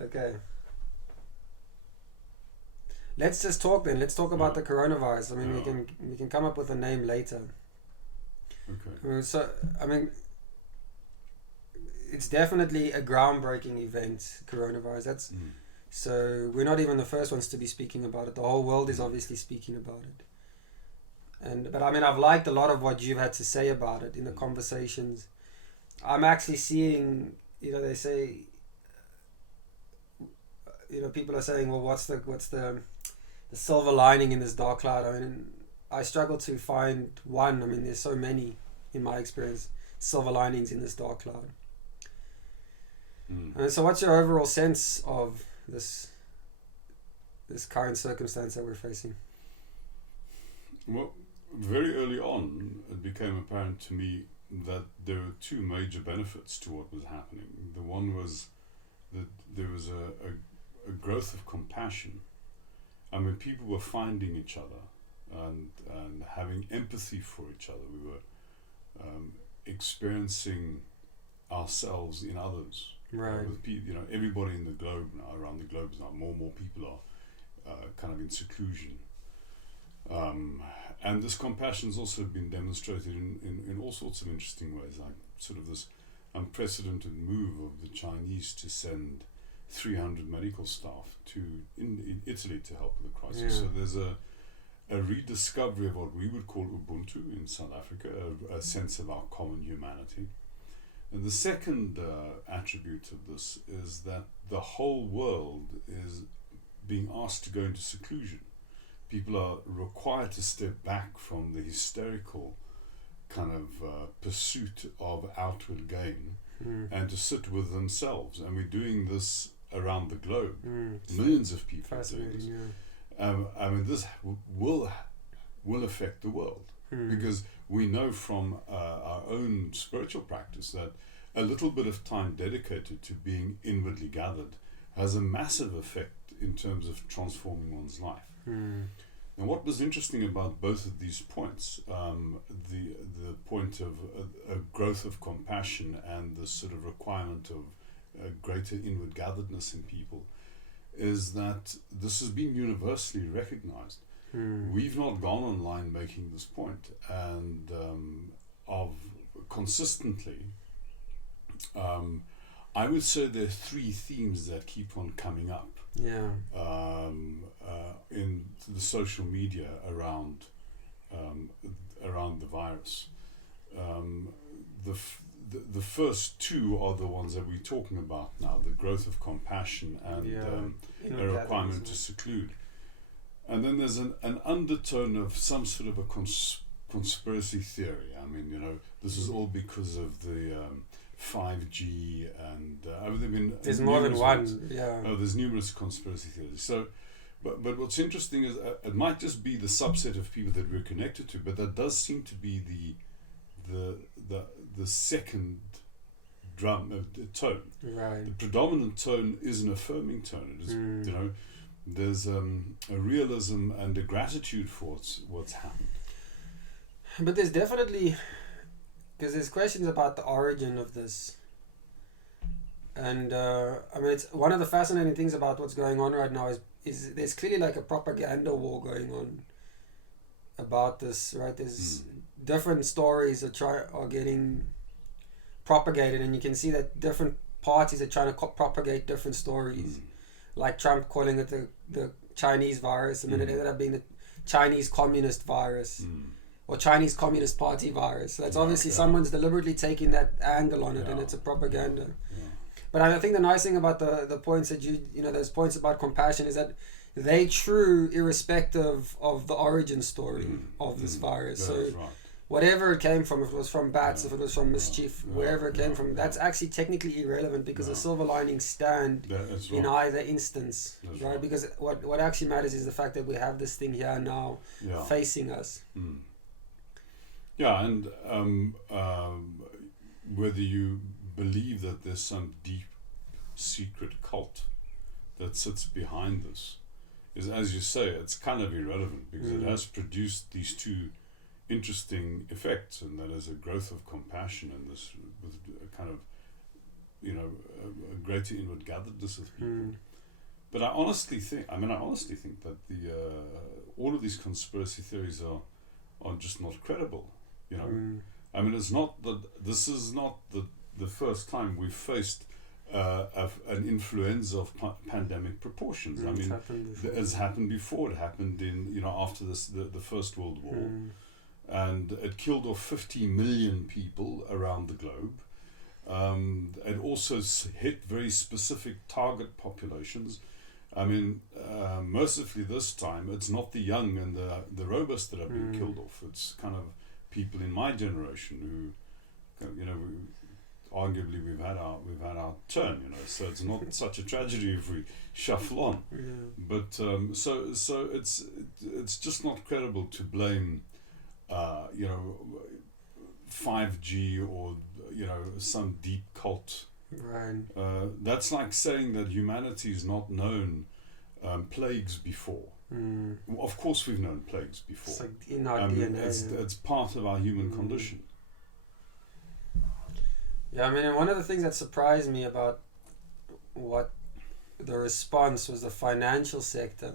Okay. Let's just talk then. Let's talk about the coronavirus. I mean, we can come up with a name later. Okay. So, I mean, it's definitely a groundbreaking event, coronavirus. That's so we're not even the first ones to be speaking about it. The whole world is obviously speaking about it. But I mean, I've liked a lot of what you've had to say about it in the conversations. I'm actually seeing, they say, people are saying, well, what's the silver lining in this dark cloud? I mean, I struggle to find one. I mean, there's so many, in my experience, silver linings in this dark cloud. And so what's your overall sense of this current circumstance that we're facing? Well, very early on, it became apparent to me that there were two major benefits to what was happening. The one was that there was a growth of compassion. I mean, people were finding each other and having empathy for each other. We were experiencing ourselves in others. Right. With everybody in the globe now, around the globe now, more and more people are kind of in seclusion. And this compassion has also been demonstrated in all sorts of interesting ways, like sort of this unprecedented move of the Chinese to send 300 medical staff in Italy to help with the crisis. So there's a rediscovery of what we would call Ubuntu in South Africa, a sense of our common humanity. And the second attribute of this is that the whole world is being asked to go into seclusion. People are required to step back from the hysterical kind of pursuit of outward gain and to sit with themselves. And we're doing this around the globe. Millions of people are doing this. I mean, this will affect the world because we know from our own spiritual practice that a little bit of time dedicated to being inwardly gathered has a massive effect in terms of transforming one's life. And what was interesting about both of these points, the point of a growth of compassion and the sort of requirement of a greater inward gatheredness in people, is that this has been universally recognized. We've not gone online making this point, and of consistently, I would say there are three themes that keep on coming up in the social media around the virus. The first two are the ones that we're talking about now: the growth of compassion and a requirement to seclude. And then there's an undertone of some sort of a conspiracy theory. I mean, this is all because of the 5G and there's more than one. There's numerous conspiracy theories. So, but what's interesting is it might just be the subset of people that we're connected to, but that does seem to be the second drum tone. Right. The predominant tone is an affirming tone. It is, there's a realism and a gratitude for what's happened. But there's definitely, because there's questions about the origin of this. And I mean, it's one of the fascinating things about what's going on right now is there's clearly like a propaganda war going on about this, right? There's different stories that are getting propagated, and you can see that different parties are trying to propagate different stories. Like Trump calling it the Chinese virus, and then it ended up being the Chinese communist virus. Or Chinese Communist Party virus. So it's obviously someone's deliberately taking that angle on it, and it's a propaganda. But I think the nice thing about the points that those points about compassion is that they true irrespective of the origin story of this virus. So whatever it came from, if it was from bats, if it was from mischief, wherever it came from, that's actually technically irrelevant because the silver linings stand in either instance, right? Because what actually matters is the fact that we have this thing here now facing us. Yeah, and whether you believe that there's some deep secret cult that sits behind this is, as you say, it's kind of irrelevant because it has produced these two interesting effects, and that is a growth of compassion and this with a kind of, you know, a greater inward gatheredness of people. But I honestly think that the all of these conspiracy theories are just not credible. You know, I mean, it's not that this is not the first time we've faced an influenza of pandemic proportions. I mean, it's happened before. It happened in, you know, after the First World War, and it killed off 50 million people around the globe. It also hit very specific target populations. I mean, mercifully this time, it's not the young and the robust that have been killed off. It's kind of people in my generation who, you know, arguably we've had our turn, you know. So it's not such a tragedy if we shuffle on. But so it's just not credible to blame, you know, 5G or, you know, some deep cult. Right. That's like saying that humanity's not known plagues before. Of course we've known plagues before. It's like in our DNA. It's part of our human condition. Yeah, I mean, and one of the things that surprised me about what the response was the financial sector,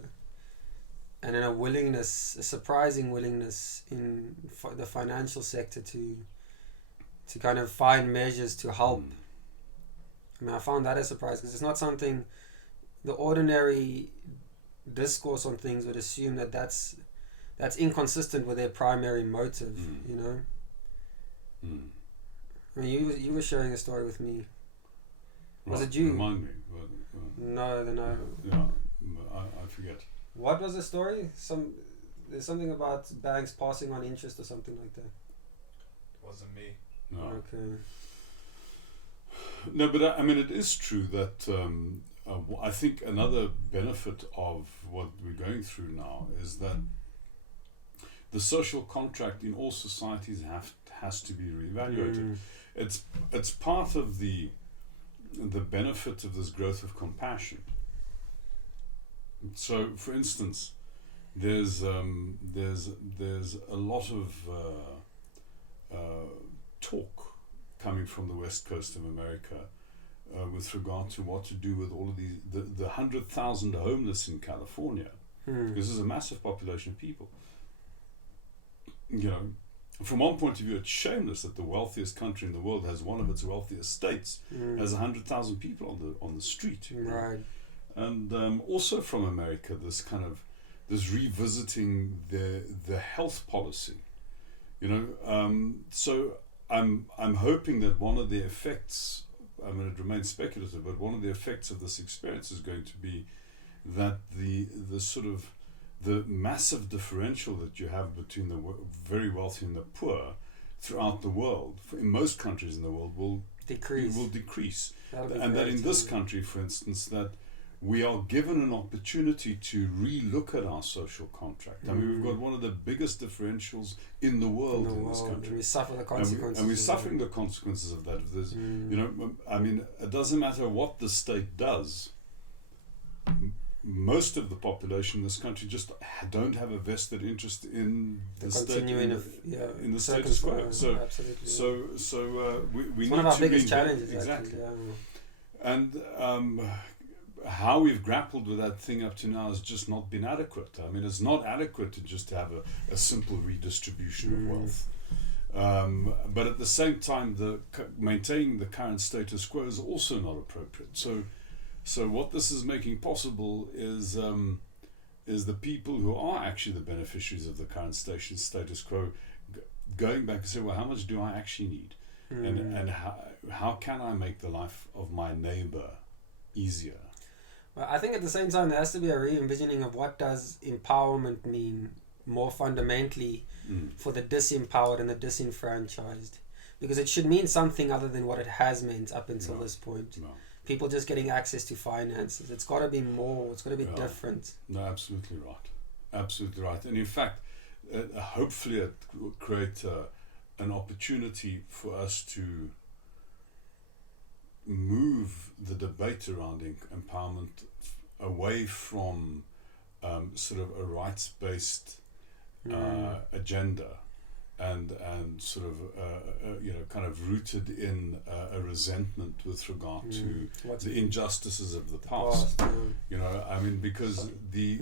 and in a surprising willingness in the financial sector to kind of find measures to help. I mean, I found that a surprise because it's not something the ordinary discourse on things would assume that's inconsistent with their primary motive, you know. I mean, you were sharing a story with me. Was it you? Remind me. No. Yeah, I forget. What was the story? There's something about banks passing on interest or something like that. It wasn't me. No. Okay. No, but I mean, it is true that I think another benefit of what we're going through now is that the social contract in all societies has to be reevaluated. It's part of the benefit of this growth of compassion. So, for instance, there's a lot of talk coming from the west coast of America with regard to what to do with all of these the 100,000 homeless in California. This is a massive population of people. You know, from one point of view, it's shameless that the wealthiest country in the world has one of its wealthiest states has 100,000 people on the street. Right. And also from America, this revisiting the health policy. You know, so I'm hoping that one of the effects, I mean, it remains speculative, but one of the effects of this experience is going to be that the sort of the massive differential that you have between the very wealthy and the poor throughout the world, in most countries in the world, will decrease. And that in this country, for instance, that we are given an opportunity to re-look at our social contract. I mean, we've got one of the biggest differentials in the world in this country. And we suffer the consequences. And we're suffering the consequences of that. There's, you know, I mean, it doesn't matter what the state does. Most of the population in this country just don't have a vested interest in the state, in the status quo. So, absolutely. So we it's need one of our to biggest challenges. Exactly. Actually, And how we've grappled with that thing up to now has just not been adequate. I mean, it's not adequate to just have a simple redistribution of wealth. But at the same time, maintaining the current status quo is also not appropriate. So what this is making possible is the people who are actually the beneficiaries of the current status quo going back and say, well, how much do I actually need? And how can I make the life of my neighbor easier? Well, I think at the same time there has to be a re-envisioning of what does empowerment mean more fundamentally for the disempowered and the disenfranchised, because it should mean something other than what it has meant up until this point. No. People just getting access to finances. It's got to be more. It's got to be different. No, absolutely right. Absolutely right. And in fact, hopefully it will create an opportunity for us to move the debate around empowerment away from sort of a rights-based agenda and sort of kind of rooted in a resentment with regard to the injustices of the past. You know, I mean, because the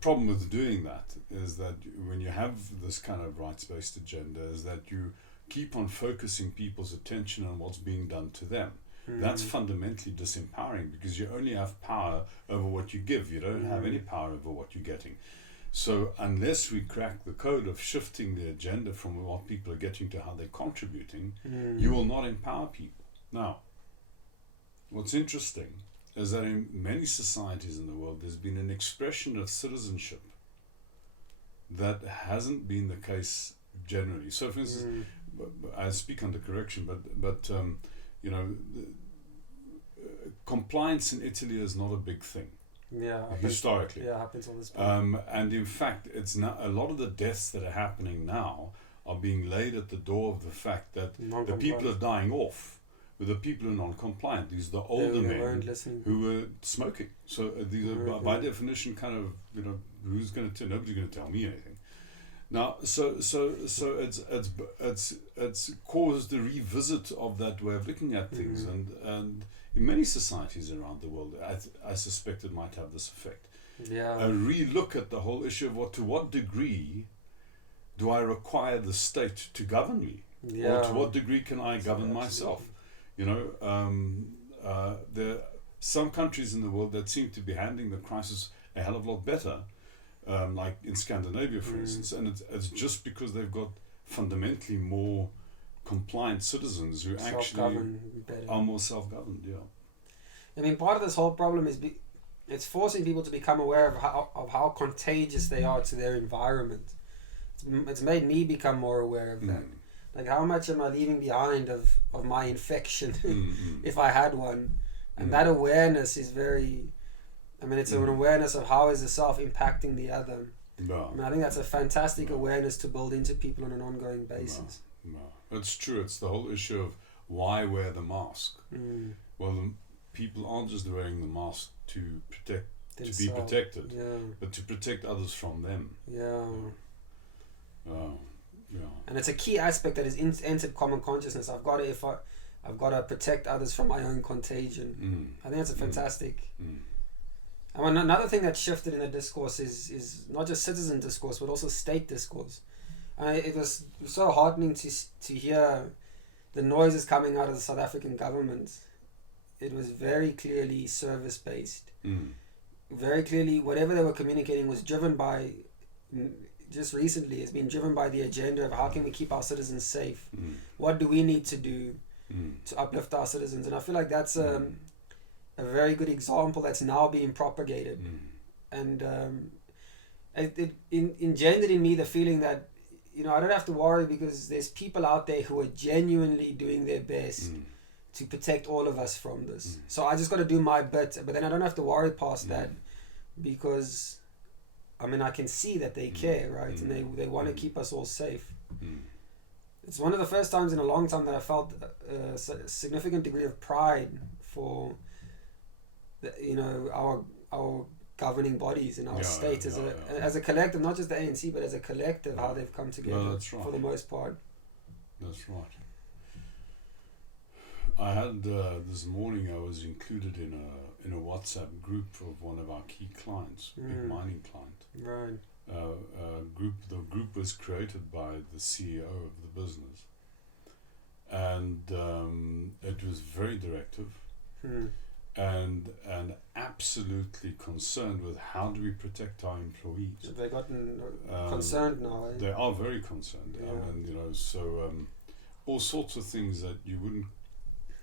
problem with doing that is that when you have this kind of rights-based agenda, is that you keep on focusing people's attention on what's being done to them. That's fundamentally disempowering, because you only have power over what you give. You don't have any power over what you're getting. So unless we crack the code of shifting the agenda from what people are getting to how they're contributing, you will not empower people. Now, what's interesting is that in many societies in the world, there's been an expression of citizenship that hasn't been the case generally. So, for instance, I speak under correction, but you know, compliance in Italy is not a big thing. Yeah, historically. Yeah, happens all this time. And in fact, it's now a lot of the deaths that are happening now are being laid at the door of the fact that the people are dying off with the people who are non-compliant. These are the older men who were smoking. So these are by definition kind of, you know, who's going to tell? Nobody's going to tell me anything. Now, so it's caused a revisit of that way of looking at things, and in many societies around the world, I suspect it might have this effect. Yeah. A re-look at the whole issue of to what degree do I require the state to govern me, or to what degree can I govern myself? You know, there are some countries in the world that seem to be handling the crisis a hell of a lot better. Like in Scandinavia, for instance, and it's just because they've got fundamentally more compliant citizens who actually are more self-governed. Yeah, I mean, part of this whole problem is it's forcing people to become aware of how contagious they are to their environment. It's made me become more aware of that. Like, how much am I leaving behind of my infection if I had one? And that awareness is very. I mean, it's an awareness of how is the self impacting the other. No. I mean, I think that's a fantastic awareness to build into people on an ongoing basis. No. It's true. It's the whole issue of why wear the mask. Well, people aren't just wearing the mask to protect, to be protected, but to protect others from them. Yeah. Yeah. And it's a key aspect that is entered common consciousness. I've got to protect others from my own contagion. I think that's a fantastic. And another thing that shifted in the discourse is not just citizen discourse, but also state discourse. It was so heartening to hear the noises coming out of the South African government. It was very clearly service-based. Very clearly, whatever they were communicating was driven by, just recently, it's been driven by the agenda of how can we keep our citizens safe? What do we need to do to uplift our citizens? And I feel like that's a very good example that's now being propagated. And it engendered in me the feeling that, you know, I don't have to worry because there's people out there who are genuinely doing their best to protect all of us from this. So I just got to do my bit, but then I don't have to worry past that because, I mean, I can see that they care, right? And they want to keep us all safe. It's one of the first times in a long time that I felt a significant degree of pride for, you know, our governing bodies in our state as a collective, not just the ANC, but as a collective, how they've come together for the most part. That's right. I had this morning, I was included in a WhatsApp group of one of our key clients, big mining client. Right. The group was created by the CEO of the business, and it was very directive. And absolutely concerned with how do we protect our employees. Have they gotten concerned now? Eh? They are very concerned. I mean, you know, so all sorts of things that you wouldn't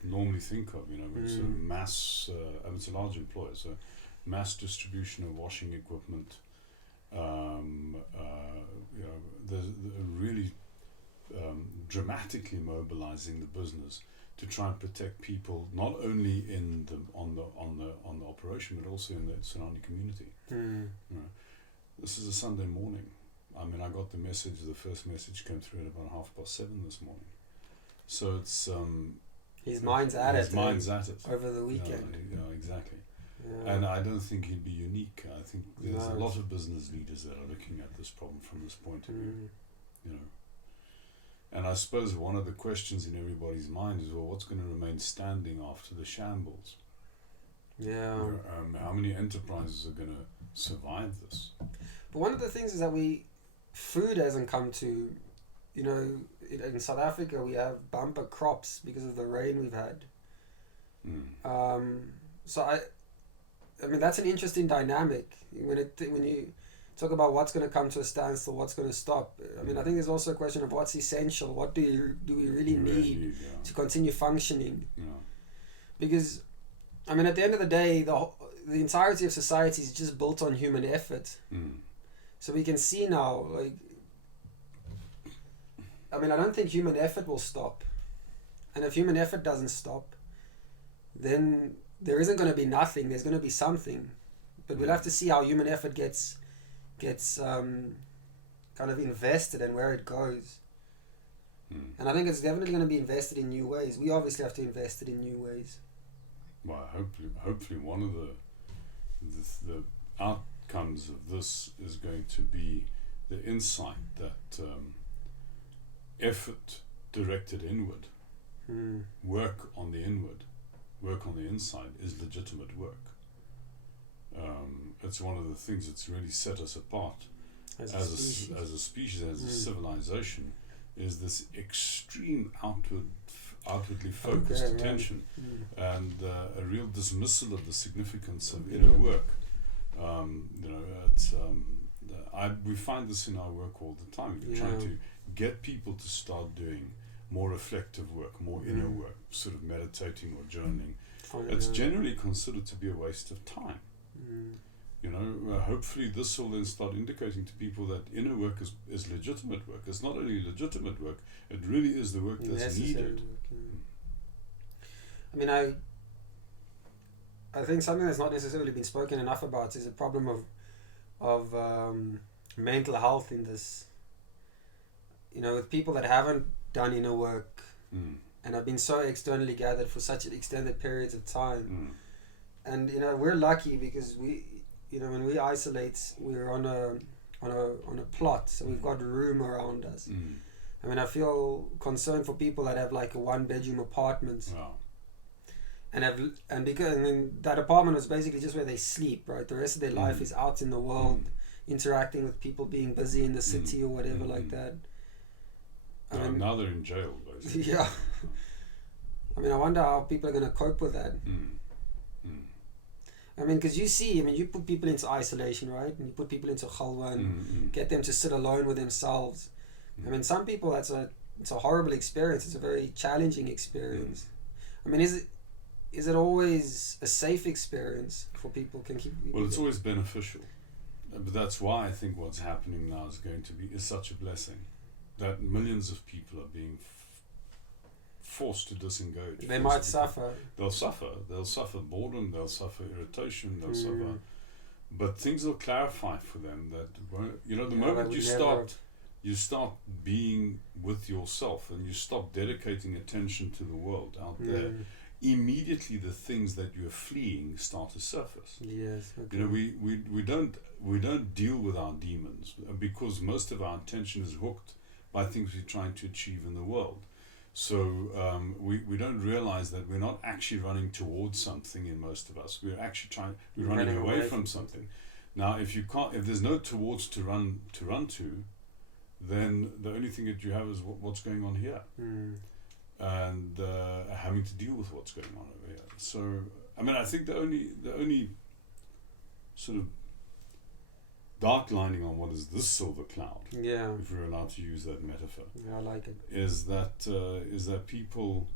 normally think of. You know, it's a mass. It's a large employer, so mass distribution of washing equipment. You know, they're really dramatically mobilizing the business to try and protect people, not only on the operation, but also in the surrounding community. You know, this is a Sunday morning. I mean, I got the message. The first message came through at about 7:30 this morning. So it's his mind's at it. His mind's at it over the weekend. Yeah, exactly. Yeah. And I don't think he'd be unique. I think there's a No. lot of business leaders that are looking at this problem from this point of view. You know. And I suppose one of the questions in everybody's mind is, well, what's going to remain standing after the shambles? Yeah. How many enterprises are going to survive this? But one of the things is that food hasn't come to, you know, in South Africa we have bumper crops because of the rain we've had. So I mean that's an interesting dynamic when you talk about what's going to come to a standstill, what's going to stop. I mean, I think there's also a question of what's essential. What do we really need to continue functioning? Yeah. Because, I mean, at the end of the day, the entirety of society is just built on human effort. So we can see now, like, I mean, I don't think human effort will stop. And if human effort doesn't stop, then there isn't going to be nothing. There's going to be something. But we'll have to see how human effort gets kind of invested and where it goes. And I think it's definitely going to be invested in new ways. We obviously have to invest it in new ways. Well, hopefully one of the outcomes of this is going to be the insight that effort directed inward, work on the inward, work on the inside is legitimate work. It's one of the things that's really set us apart as a species, as a civilization, is this extreme outwardly focused attention and a real dismissal of the significance of inner work. You know, it's we find this in our work all the time. We're trying to get people to start doing more reflective work, more inner work, sort of meditating or journaling. It's generally considered to be a waste of time. You know, hopefully this will then start indicating to people that inner work is legitimate work. It's not only legitimate work, it really is the work that's Necessary needed. Work, I mean, I think something that's not necessarily been spoken enough about is the problem of mental health in this. You know, with people that haven't done inner work and have been so externally gathered for such extended periods of time. And you know, we're lucky because when we isolate, we're on a plot, so we've got room around us. I mean, I feel concerned for people that have like a 1-bedroom apartment, and because that apartment is basically just where they sleep, right? The rest of their life is out in the world, interacting with people, being busy in the city or whatever like that. Now they're in jail, basically. Yeah. I mean, I wonder how people are going to cope with that. I mean, because you put people into isolation, right? And you put people into khalwa and get them to sit alone with themselves. I mean, some people, it's a horrible experience. It's a very challenging experience. I mean, is it always a safe experience for people? Well, it's always beneficial. But that's why I think what's happening now is such a blessing. That millions of people are being forced to disengage. They might suffer. They'll suffer boredom, they'll suffer irritation, they'll suffer. But things will clarify for them that, you know, the moment you start being with yourself and you stop dedicating attention to the world out there, immediately the things that you're fleeing start to surface. Yes. Okay. You know, we don't deal with our demons because most of our attention is hooked by things we're trying to achieve in the world. So we don't realize that we're not actually running towards something in most of us. We're actually we're running away from something. Now, if there's no towards to run to, then the only thing that you have is what's going on here, and having to deal with what's going on over here. So, I mean, I think the only sort of dark lining on what is this silver cloud, if we're allowed to use that metaphor, I like it, is that people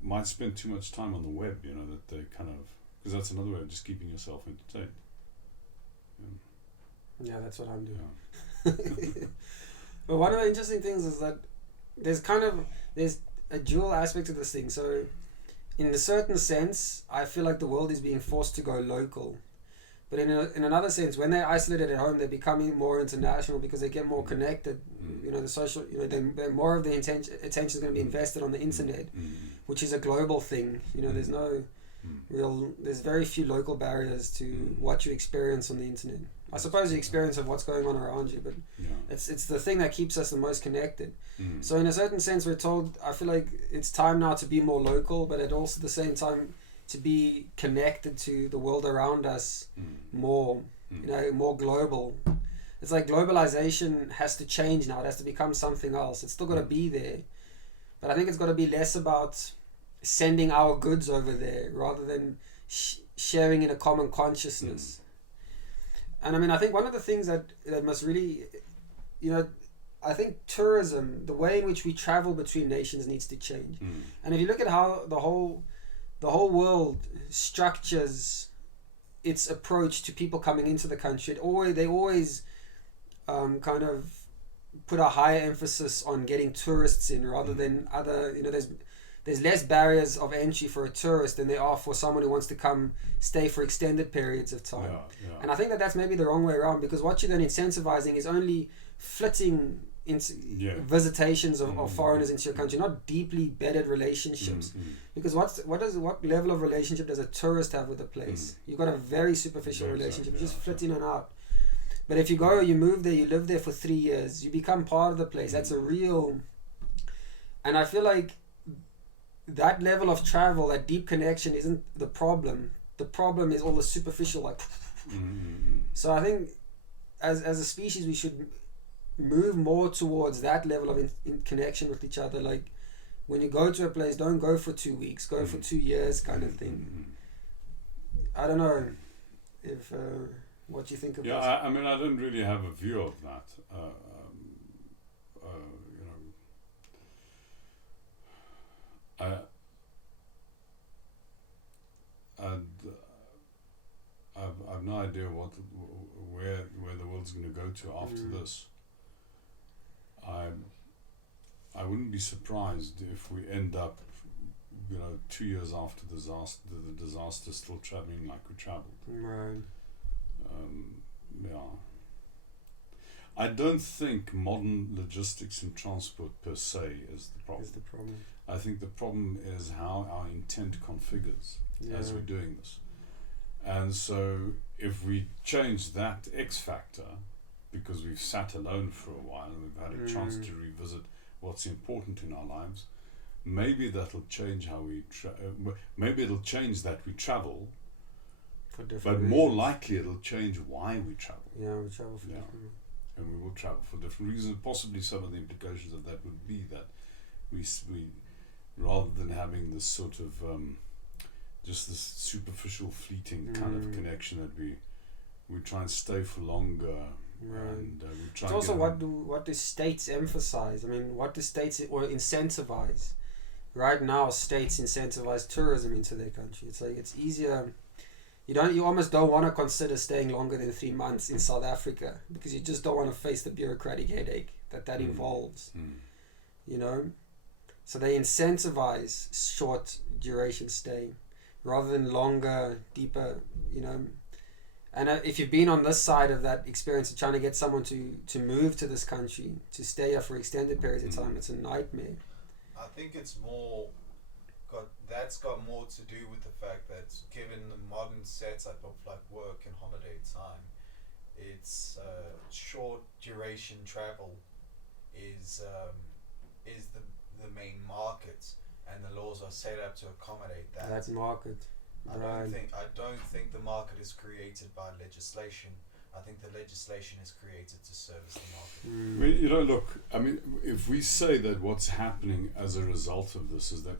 might spend too much time on the web, you know, that they kind of, because that's another way of just keeping yourself entertained. Yeah, that's what I'm doing. Yeah. But one of the interesting things is that there's a dual aspect to this thing. So in a certain sense, I feel like the world is being forced to go local. But in another sense, when they're isolated at home, they're becoming more international because they get more connected. You know, the social, you know, they're more of the attention is going to be invested on the internet, which is a global thing. You know, there's no, There's very few local barriers to what you experience on the internet. I suppose the experience of what's going on around you, but it's the thing that keeps us the most connected. So in a certain sense, we're told, I feel like it's time now to be more local, but at also the same time to be connected to the world around us more, more global. It's like globalization has to change now. It has to become something else. It's still got to be there, but I think it's got to be less about sending our goods over there rather than sharing in a common consciousness. And I mean, I think one of the things that must really, I think tourism, the way in which we travel between nations needs to change. And if you look at how the whole world structures its approach to people coming into the country, they always kind of put a higher emphasis on getting tourists in rather than other, there's less barriers of entry for a tourist than there are for someone who wants to come stay for extended periods of time. And I think that's maybe the wrong way around, because what you're then incentivizing is only flitting into visitations of foreigners into your country, not deeply bedded relationships. Because what level of relationship does a tourist have with a place? You've got a very superficial relationship, just flit in and out. But if you go, you move there, you live there for 3 years, you become part of the place. That's a real... And I feel like that level of travel, that deep connection isn't the problem. The problem is all the superficial, like... So I think as a species, we should move more towards that level of in connection with each other. Like, when you go to a place, don't go for 2 weeks, go for 2 years kind of thing. I don't know if what you think of this. I mean, I don't really have a view of that. I've no idea where the world's going to go to after this. I wouldn't be surprised if we end up, 2 years after the disaster, still traveling like we traveled. Right. I don't think modern logistics and transport per se is the problem. I think the problem is how our intent configures as we're doing this. And so if we change that X factor, because we've sat alone for a while and we've had a chance to revisit what's important in our lives, maybe that'll change how we maybe it'll change that we travel, but more likely it'll change why we travel. We travel for different reasons. And we will travel for different reasons. Possibly some of the implications of that would be that we rather than having this sort of just this superficial fleeting kind of connection, that we try and stay for longer. And we try. It's also what do states emphasize? I mean, what do states or incentivize? Right now, states incentivize tourism into their country. It's like it's easier. You almost don't want to consider staying longer than 3 months in South Africa because you just don't want to face the bureaucratic headache that involves. So they incentivize short duration stay rather than longer, deeper. And if you've been on this side of that experience of trying to get someone to move to this country, to stay here for extended periods of time, it's a nightmare. I think it's got more to do with the fact that given the modern setup of like work and holiday time, it's short duration travel is the main market, and the laws are set up to accommodate that. That market. I don't think the market is created by legislation. I think the legislation is created to service the market. I mean, look, I mean, if we say that what's happening as a result of this is that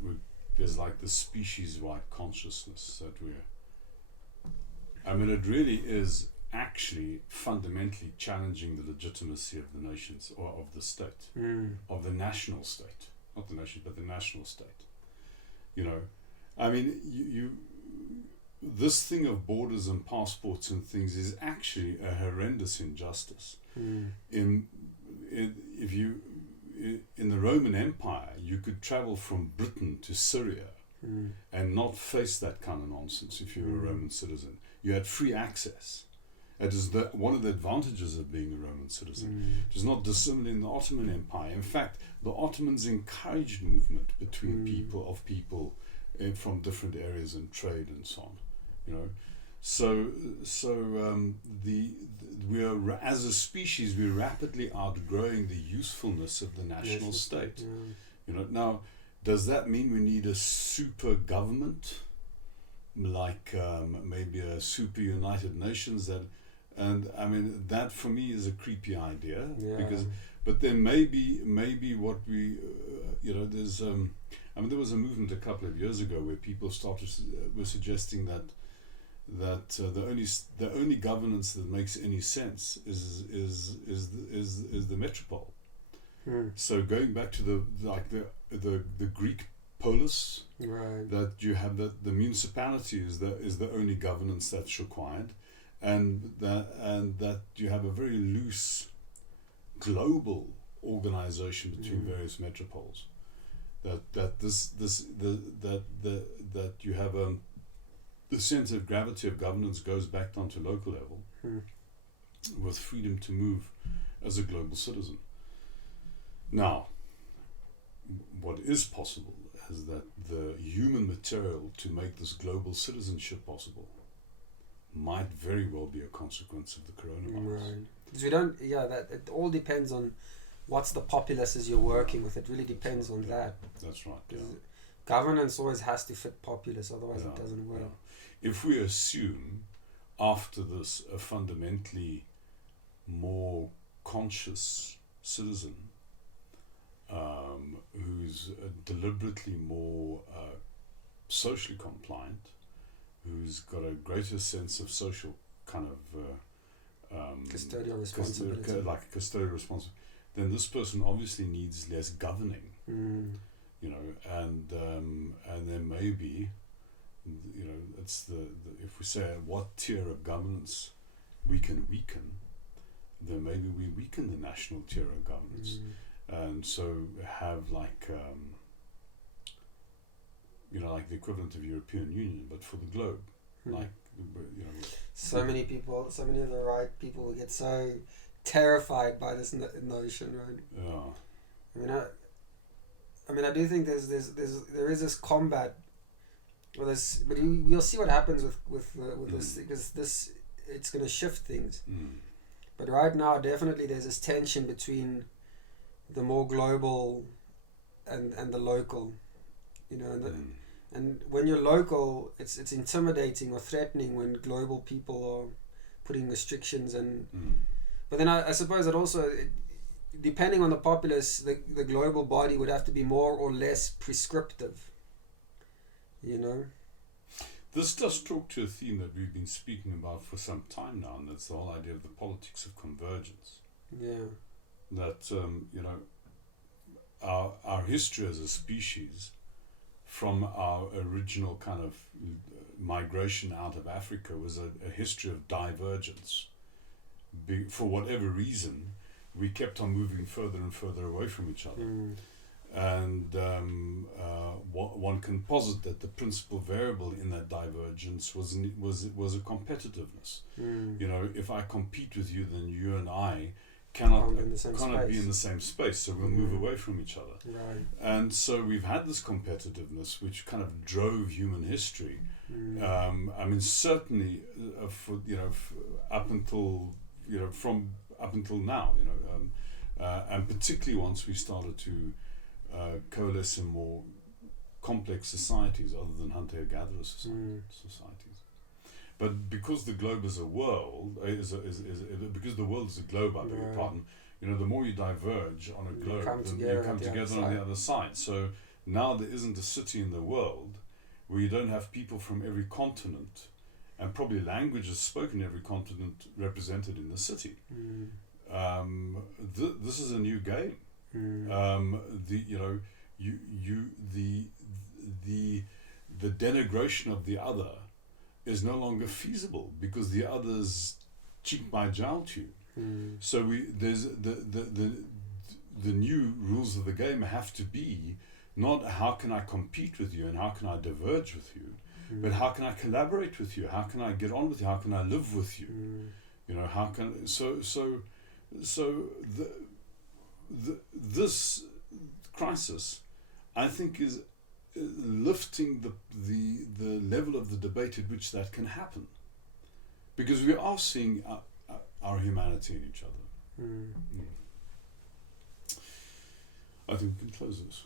there's like the species-wide consciousness that it really is actually fundamentally challenging the legitimacy of the nations or of the state, of the national state, not the nation, but the national state. I mean, this thing of borders and passports and things is actually a horrendous injustice. In the Roman Empire, you could travel from Britain to Syria and not face that kind of nonsense if you were a Roman citizen. You had free access. It is one of the advantages of being a Roman citizen. It was not dissimilar in the Ottoman Empire. In fact, the Ottomans encouraged movement between people from different areas in trade and so on, you know. We are, as a species, we're rapidly outgrowing the usefulness of the national state. Yeah. You know, now, does that mean we need a super government, like maybe a super United Nations? And I mean, that for me is a creepy idea, Yeah. because, but then maybe what we, you know, there's I mean, there was a movement a couple of years ago where people were suggesting that the only governance that makes any sense is the metropole. So going back to the Greek polis, Right. that you have the municipality is the only governance that's required, and that you have a very loose global organization between various metropoles. That you have the sense of gravity of governance goes back down to local level, with freedom to move as a global citizen. Now, what is possible is that the human material to make this global citizenship possible might very well be a consequence of the coronavirus. Right. Because we don't. Yeah. That it all depends on what's the populaces you're working with. It really depends on that. That's right. Yeah. Governance always has to fit populace, otherwise Yeah, it doesn't work. yeah. If we assume after this a fundamentally more conscious citizen, who's deliberately more socially compliant, who's got a greater sense of social kind of Custodial responsibility. like a custodial responsibility, then this person obviously needs less governing, you know, and then maybe, you know, it's the if we say what tier of governance we can weaken, then maybe we weaken the national tier of governance, and so have like you know, like the equivalent of European Union, but for the globe, like, you know. So many of the right people will get so terrified by this notion, right? Yeah. I mean, I do think there is this combat, or this, but we'll see what happens with this, because this, it's going to shift things. But right now, definitely, there's this tension between the more global and the local, you know, and when you're local, it's intimidating or threatening when global people are putting restrictions and. But then I suppose that also, depending on the populace, the global body would have to be more or less prescriptive. You know? This does talk to a theme that we've been speaking about for some time now, and that's the whole idea of the politics of convergence. Yeah. That, you know, our history as a species, from our original kind of migration out of Africa, was a history of divergence. For whatever reason, we kept on moving further and further away from each other. And one can posit that the principal variable in that divergence was a competitiveness. You know, if I compete with you, then you and I cannot be in the same space, so we'll move away from each other. Right. And so we've had this competitiveness, which kind of drove human history. I mean, certainly up until now, you know, and particularly once we started to coalesce in more complex societies other than hunter-gatherer societies. But because the globe is a world, because the world is a globe, I beg your pardon, you know, the more you diverge on a globe, then you come together on the other side. So now there isn't a city in the world where you don't have people from every continent, and probably languages spoken in every continent represented in the city. This is a new game. The denigration of the other is no longer feasible because the other's cheek by jowl to you. So there's the new rules of the game have to be not how can I compete with you and how can I diverge with you, but how can I collaborate with you? How can I get on with you? How can I live with you? You know, how can this crisis, I think, is lifting the level of the debate at which that can happen, because we are seeing our humanity in each other. Mm. I think we can close this.